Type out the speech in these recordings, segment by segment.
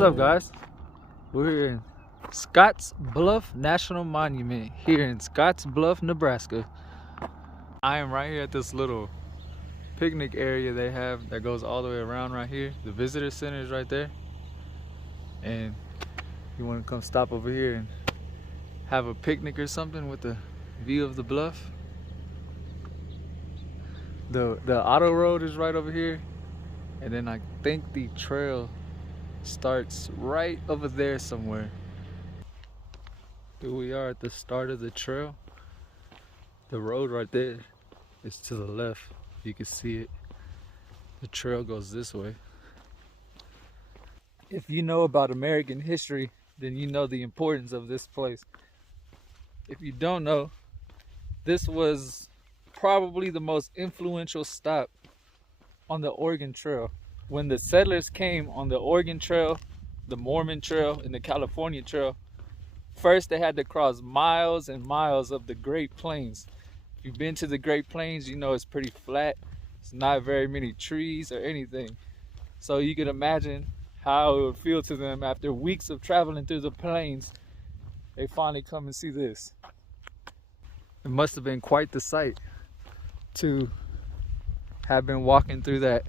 What's up, guys? We're here in Scottsbluff National Monument here in Scottsbluff, Nebraska. I am right here at this little picnic area they have that goes all the way around right here. The visitor center is right there. And you want to come stop over here and have a picnic or something with the view of the bluff. The auto road is right over here. And then I think the trail starts right over there somewhere. Here we are at the start of the trail. The road right there is to the left. You can see it. The trail goes this way. If you know about American history, then you know the importance of this place. If you don't know, this was probably the most influential stop on the Oregon Trail. When the settlers came on the Oregon Trail, the Mormon Trail, and the California Trail, first they had to cross miles and miles of the Great Plains. If you've been to the Great Plains, you know it's pretty flat. It's not very many trees or anything. So you can imagine how it would feel to them after weeks of traveling through the plains. They finally come and see this. It must have been quite the sight to have been walking through that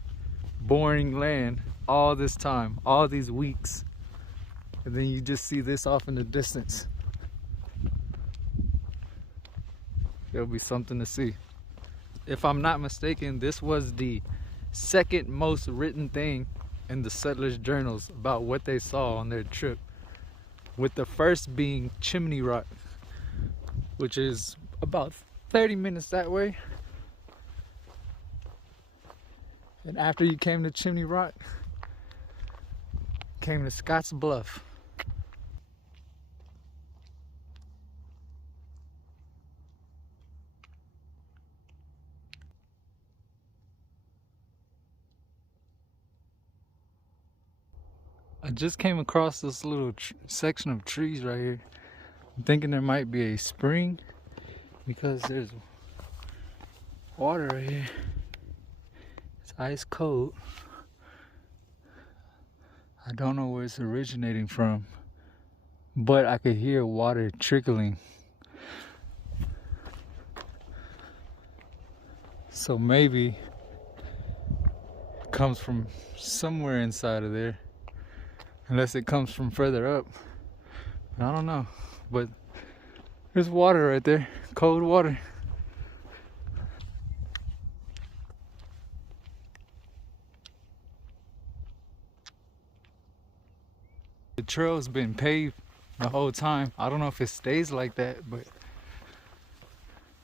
boring land all this time, all these weeks, and then you just see this off in the distance. It'll be something to see. If I'm not mistaken, this was the second most written thing in the settlers' journals about what they saw on their trip, with the first being Chimney Rock, which is about 30 minutes that way. And after you came to Chimney Rock, came to Scottsbluff. I just came across this little section of trees right here. I'm thinking there might be a spring because there's water right here. It's ice cold. I don't know where it's originating from, but I could hear water trickling. So maybe it comes from somewhere inside of there, unless it comes from further up. I don't know, but there's water right there, cold water. The trail's been paved the whole time. I don't know if it stays like that, but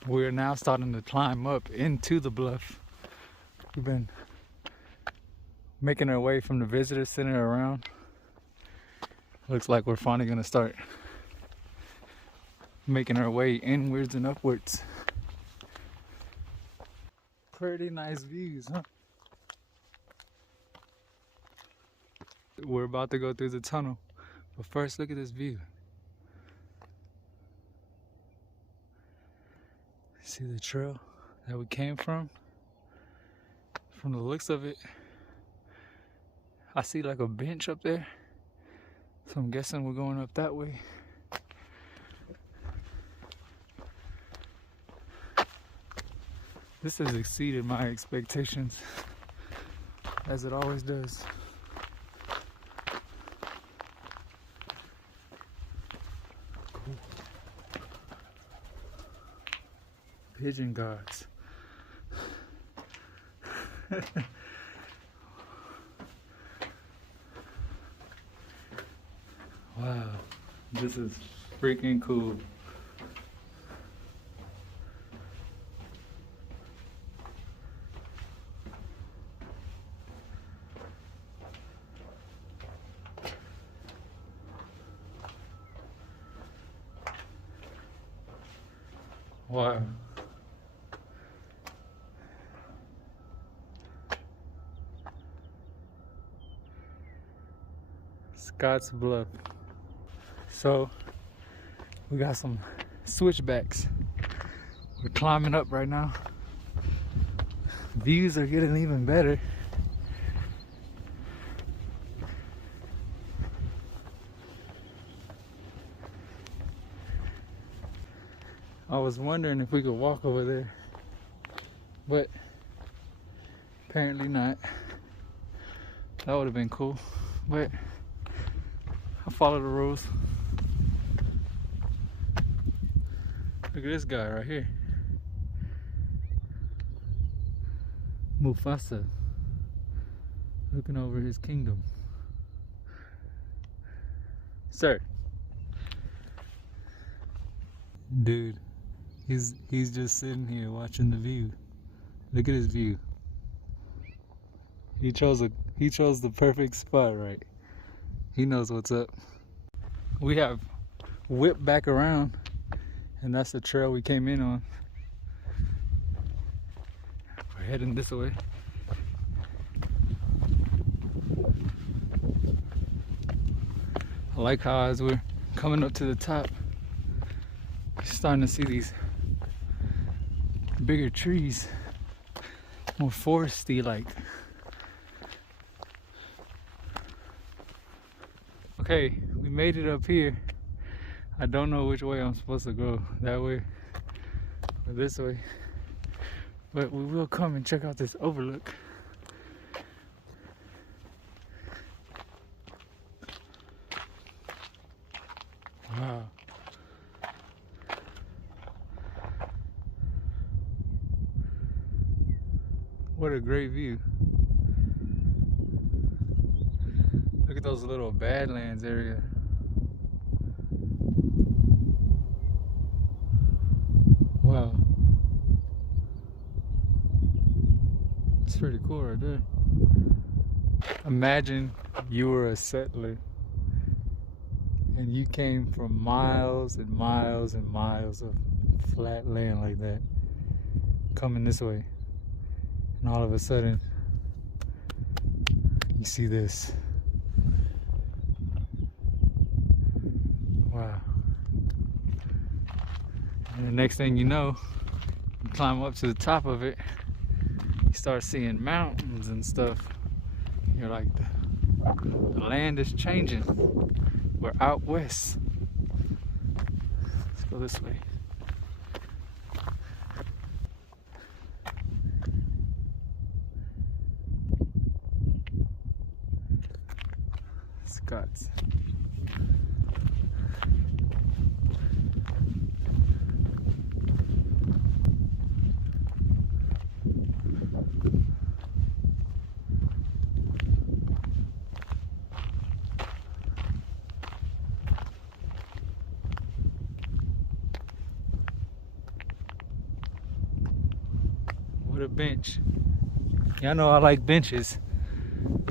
we're now starting to climb up into the bluff. We've been making our way from the visitor center around. Looks like we're finally gonna start making our way inwards and upwards. Pretty nice views, huh? We're about to go through the tunnel, but first look at this view. See the trail that we came from? From the looks of it, I see like a bench up there, so I'm guessing we're going up that way. This has exceeded my expectations, as it always does. Pigeon guards. Wow, this is freaking cool. Wow. Scottsbluff. So we got some switchbacks. We're climbing up right now. Views are getting even better. I was wondering if we could walk over there, but apparently not. That would have been cool, but I follow the rules. Look at this guy right here. Mufasa, looking over his kingdom. Sir. Dude, he's just sitting here watching the view. Look at his view. He chose the perfect spot, right? He knows what's up. We have whipped back around, and that's the trail we came in on. We're heading this way. I like how as we're coming up to the top, you're starting to see these bigger trees, more foresty like. Okay, we made it up here. I don't know which way I'm supposed to go, that way or this way, but we will come and check out this overlook. Wow. What a great view. Look at those little Badlands area. Wow. It's pretty cool right there. Imagine you were a settler and you came from miles and miles and miles of flat land like that, coming this way, and all of a sudden you see this. Wow. And the next thing you know, you climb up to the top of it, you start seeing mountains and stuff. You're like, the land is changing. We're out west. Let's go this way. Scotts. What a bench. Y'all know I like benches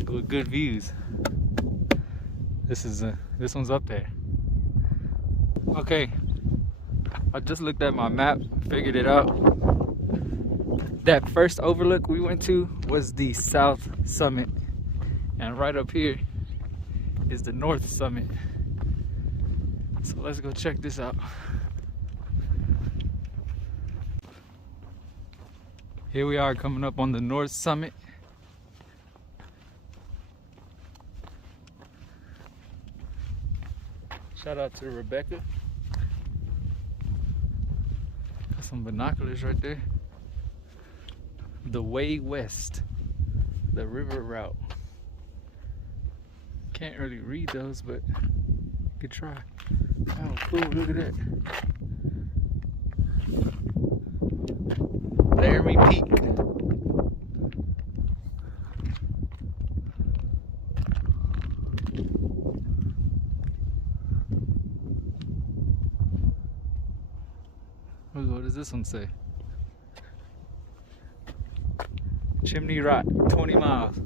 with good views. This one's up there. Okay, I just looked at my map, figured it out. That first overlook we went to was the south summit, and right up here is the north summit. So let's go check this out. Here we are coming up on the north summit. Shout out to Rebecca. Got some binoculars right there. The way west, the river route. Can't really read those, but good try. Oh, cool, look at that. Laramie Peak. What does this one say? Chimney Rock, 20 miles.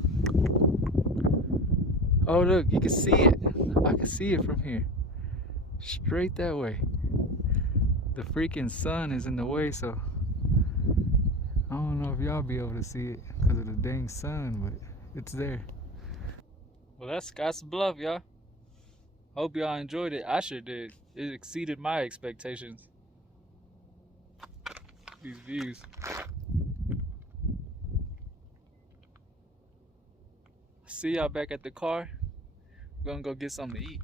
Oh look, you can see it. I can see it from here. Straight that way. The freaking sun is in the way, so I don't know if y'all be able to see it because of the dang sun, but it's there. Well, that's Scottsbluff, y'all. Hope y'all enjoyed it. I sure did. It exceeded my expectations. These views. See y'all back at the car. We're gonna go get something to eat.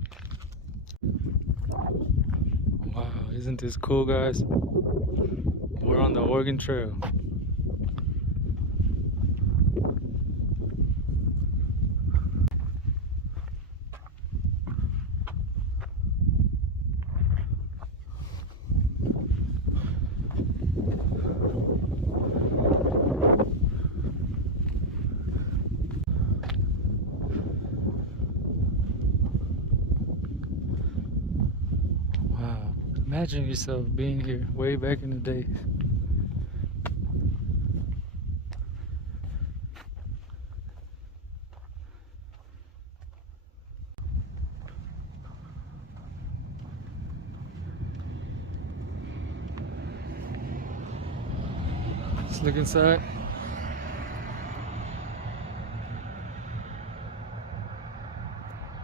Wow, Isn't this cool, guys? We're on the Oregon Trail. Wow, imagine yourself being here way back in the day. Let's look inside.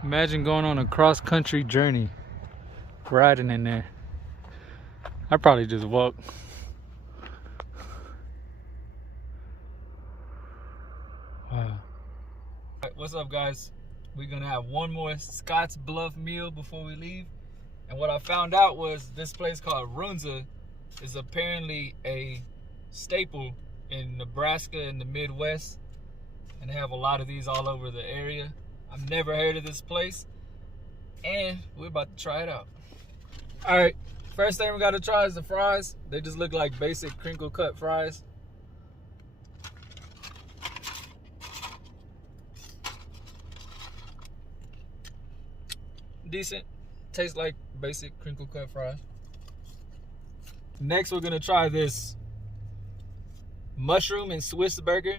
Imagine going on a cross-country journey, riding in there. I'd probably just walk. Wow. What's up, guys? We're gonna have one more Scottsbluff meal before we leave. And what I found out was this place called Runza is apparently a staple in Nebraska and the Midwest. And they have a lot of these all over the area. I've never heard of this place. And we're about to try it out. All right, first thing we gotta try is the fries. They just look like basic crinkle cut fries. Decent, tastes like basic crinkle cut fries. Next, we're gonna try this mushroom and Swiss burger.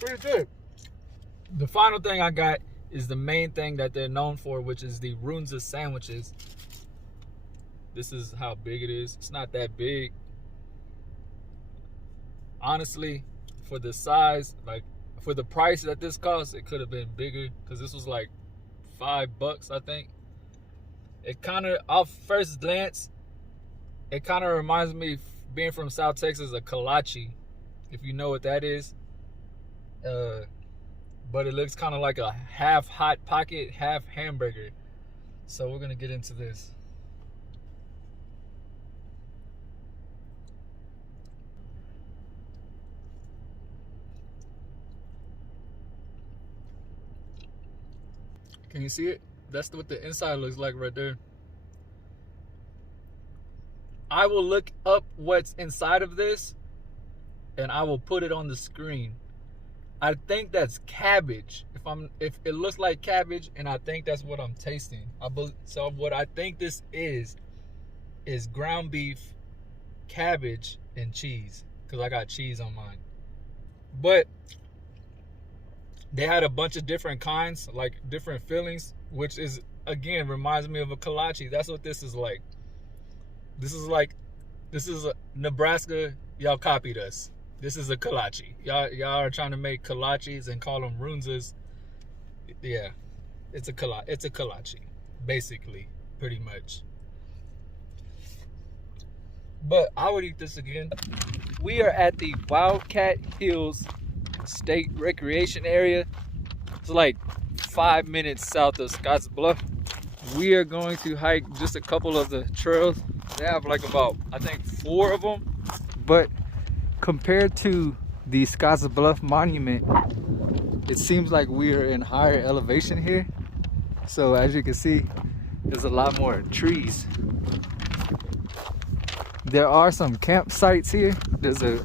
Pretty good. The final thing I got is the main thing that they're known for, which is the Runza sandwiches. This is how big it is. It's not that big. Honestly, for the size, like for the price that this cost, it could have been bigger because this was like $5, I think. It kind of, off first glance, it kind of reminds me, being from South Texas, of kolache, if you know what that is. But it looks kind of like a half hot pocket, half hamburger. So we're gonna get into this. Can you see it? That's what the inside looks like right there. I will look up what's inside of this and I will put it on the screen. I think that's cabbage. If it looks like cabbage, and I think that's what I'm tasting. So what I think this is ground beef, cabbage, and cheese. Because I got cheese on mine. But they had a bunch of different kinds, like different fillings, which is, again, reminds me of a kolache. That's what this is like. This is a Nebraska. Y'all copied us. This is a kolache. Y'all are trying to make kolaches and call them runzas. Yeah, it's a kolache, basically, pretty much. But I would eat this again. We are at the Wildcat Hills State Recreation Area. It's like 5 minutes south of Scottsbluff. We are going to hike just a couple of the trails. They have like about, I think, 4 of them. But compared to the Scottsbluff Monument, it seems like we are in higher elevation here. So as you can see, there's a lot more trees. There are some campsites here. There's a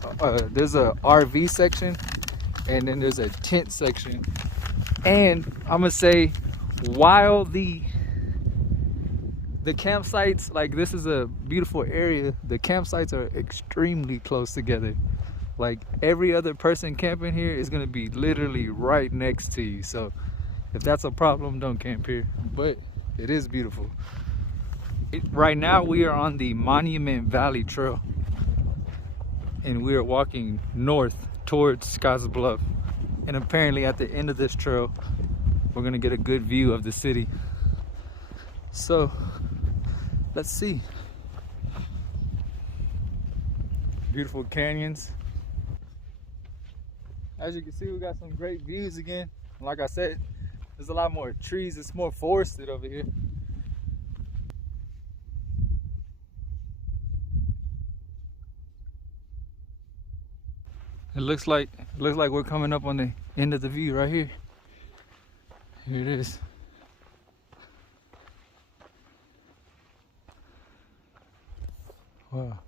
RV section, and then there's a tent section. And I'm gonna say, while the campsites, like, this is a beautiful area, the campsites are extremely close together. Like, every other person camping here is gonna be literally right next to you. So if that's a problem, don't camp here. But it is beautiful. Right now we are on the Monument Valley Trail, and we are walking north towards Scottsbluff. And apparently at the end of this trail, we're gonna get a good view of the city. So let's see. Beautiful canyons. As you can see, we got some great views again. Like I said, there's a lot more trees. It's more forested over here. It looks like we're coming up on the end of the view right here. Here it is. Wow.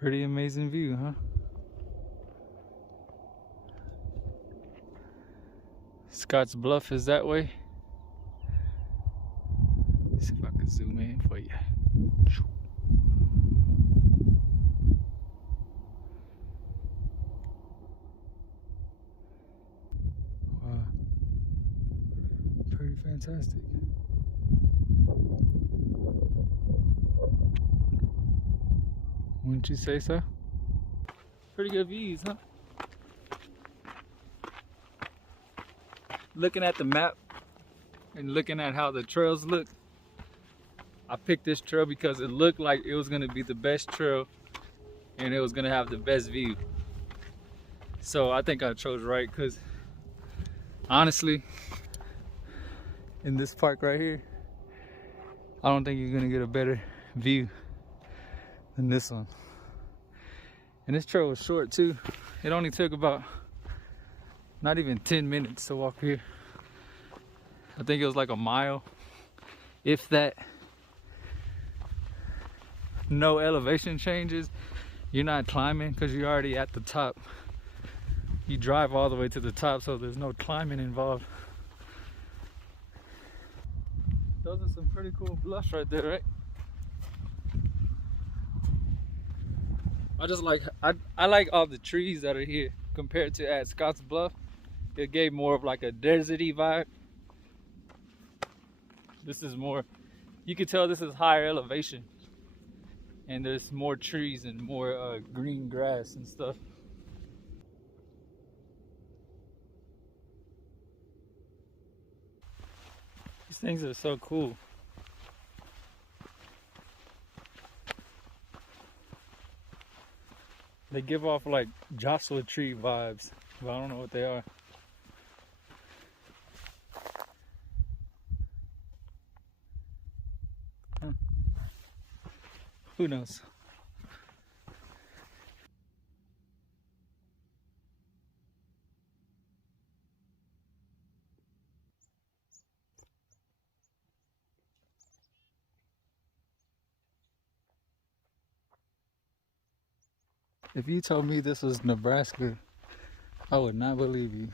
Pretty amazing view, huh? Scottsbluff is that way. Let's see if I can zoom in for you. Wow. Pretty fantastic. Wouldn't you say so? Pretty good views, huh? Looking at the map and looking at how the trails look, I picked this trail because it looked like it was gonna be the best trail and it was gonna have the best view. So I think I chose right, because honestly, in this park right here, I don't think you're gonna get a better view than this one. And this trail was short too. It only took about not even 10 minutes to walk here. I think it was like a mile, if that. No elevation changes. You're not climbing because you're already at the top. You drive all the way to the top, so there's no climbing involved. Those are some pretty cool bluffs right there, right? I like all the trees that are here compared to at Scottsbluff. It gave more of like a deserty vibe. This is more, you can tell this is higher elevation, and there's more trees and more green grass and stuff. These things are so cool. They give off like Joshua tree vibes, but I don't know what they are. Who knows? If you told me this was Nebraska, I would not believe you.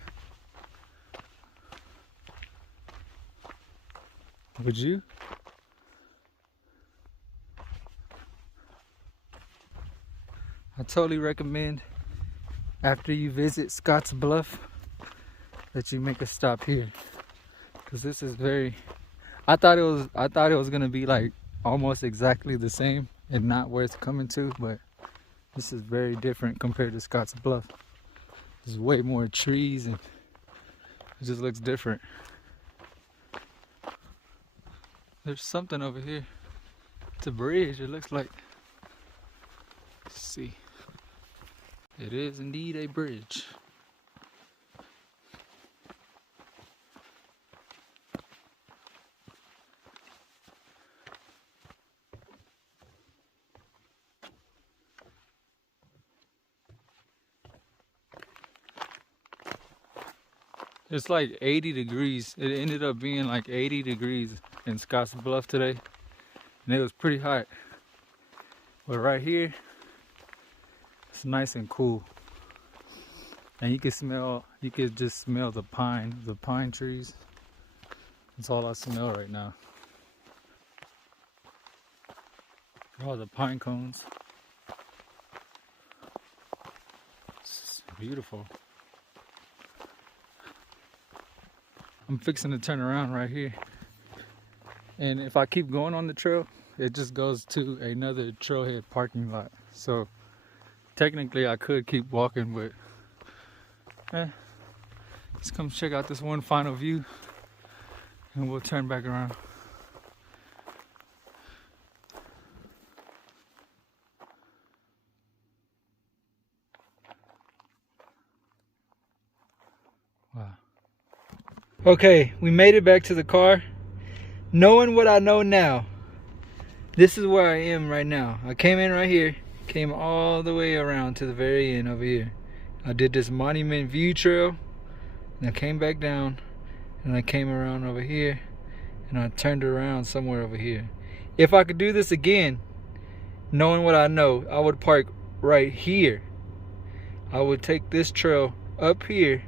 Would you? I totally recommend, after you visit Scottsbluff, that you make a stop here, because this is very, I thought it was gonna be like almost exactly the same and not worth coming to, but this is very different compared to Scottsbluff. There's way more trees and it just looks different. There's something over here. It's a bridge, it looks like. Let's see. It is indeed a bridge. It's like 80 degrees. It ended up being like 80 degrees in Scottsbluff today, and it was pretty hot. But right here, it's nice and cool, and you could just smell the pine trees. That's all I smell right now. All the pine cones. It's beautiful. I'm fixing to turn around right here, and if I keep going on the trail, it just goes to another trailhead parking lot. So technically I could keep walking, but Let's come check out this one final view and we'll turn back around. Wow. Okay, we made it back to the car. Knowing what I know now, this is where I am right now. I came in right here, came all the way around to the very end over here. I did this monument view trail, and I came back down, and I came around over here, and I turned around somewhere over here. If I could do this again, knowing what I know, I would park right here. I would take this trail up here,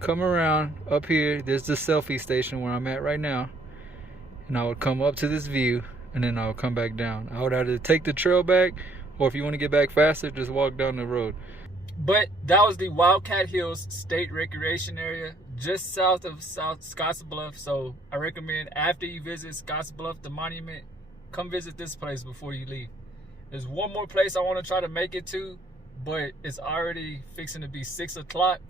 come around up here. There's the selfie station where I'm at right now, and I would come up to this view, and then I would come back down. I would either take the trail back, or if you want to get back faster, just walk down the road. But that was the Wildcat Hills State Recreation Area, just south of Scottsbluff. So I recommend after you visit Scottsbluff, the monument, come visit this place before you leave. There's one more place I want to try to make it to, but it's already fixing to be 6 o'clock.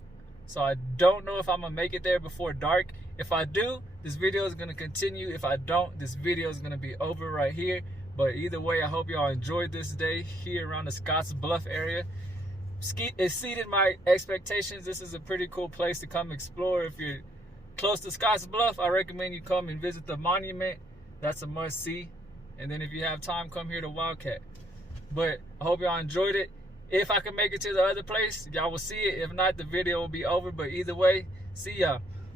So I don't know if I'm gonna make it there before dark. If I do, this video is gonna continue. If I don't, this video is gonna be over right here. But either way, I hope y'all enjoyed this day here around the Scottsbluff area. It exceeded my expectations. This is a pretty cool place to come explore. If you're close to Scottsbluff, I recommend you come and visit the monument. That's a must see. And then if you have time, come here to Wildcat. But I hope y'all enjoyed it. If I can make it to the other place, y'all will see it. If not, the video will be over. But either way, see y'all.